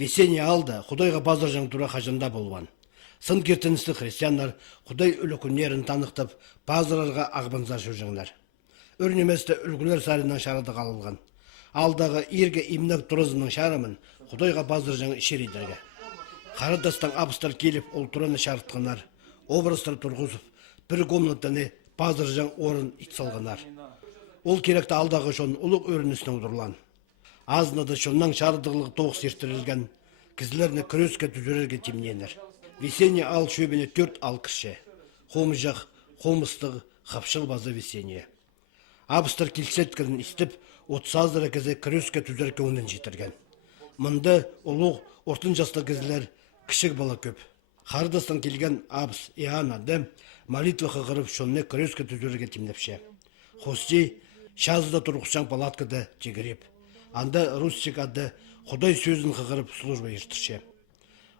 Весенний алда Худайға базаржан тура хажында болған. Сын кертіністі христиандар Худай үлікінерін танықтып, базарларға ағбынзар жүржіңдер. Өрнеместі үлгілер сарынан шарады қалылған. Алдағы ерге имнак тұрызының шарымын Худайға базаржан ішерейдерге. Қарадастан абыстар келіп, ол тұраны шарытқанар, образдар тұрғызып, бір комнатаны базаржан орын итсалғанар. Ол керекті алдағы шон ұлық өрінісінің ұдырлан. Азынады шоннан шардығылығы тоғыс ертірілген, кізлеріне күреске түзірерге темненер. Весенний ал шөбені 4 ал кіші. Хомыжақ, хомыстығы, қапшыл базы весенний. Абыстар келсеткірін істіп, 30 аздыра кезе күреске түзерге онын жетірген. Мұнда ұлық ортын жасты кізлер кішік бала көп. Қардастан келген абыс Иоаннады молитва қығырып шонны күреске түзерге темнепше. Хости шазыда тұрғышан палаткада жегіреп. Анда Русчик ады Худай сөзін қығырып служба ертірше.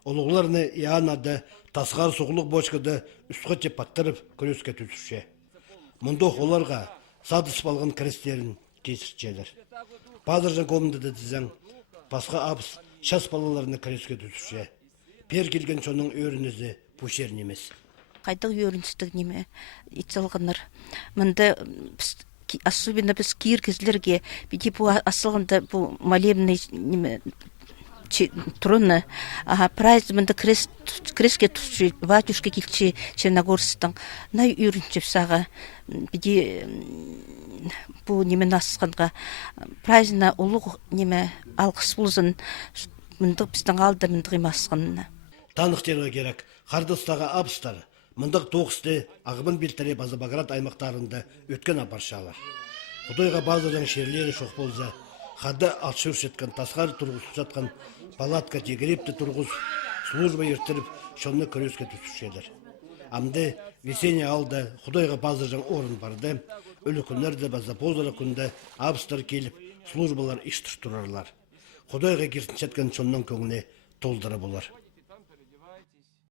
Олығыларыны Иоаннады тасқар соғылық бочкада үстқа теп паттырып күреске түзірше. Мұнда оларға садыс балған крестерін кесірчелер. Базаржан комнада дізен, басқа абыс шас балаларыны күреске түзірше. Пер келген соның өрінізі пушер немес. Қайдық өріністік неме итсалғаныр. Мұнда особенно біз киргизлерге биде бу асылганда бу молебный неме труны празднымында креске туши ватюшка килчи Черногорстан на үрүнчеп сага биде бу неме насқанға праздна улуг неме алгыс булсын мындык биздин алдырындык эмасқанына Танықтарға керек, қардыстағы абыстар, мұндық тоғысты ағыбын белтіре базы Баграт аймақтарында өткен апаршалар. Құдайға базардан шерлері шоқ болса, қады атшыр шеткен тасқар тұрғызып жатқан палатка тегерепті тұрғыз, служба ертіріп, шонны күреске түсушедір. Амды весенний алда Құдайға базардан орын барды, өлі күнлерді база позыра күнді абыстар келіп, службалар іштір тұрарлар. Құдайға керсін шеткен шонның көңіне толдыры болар.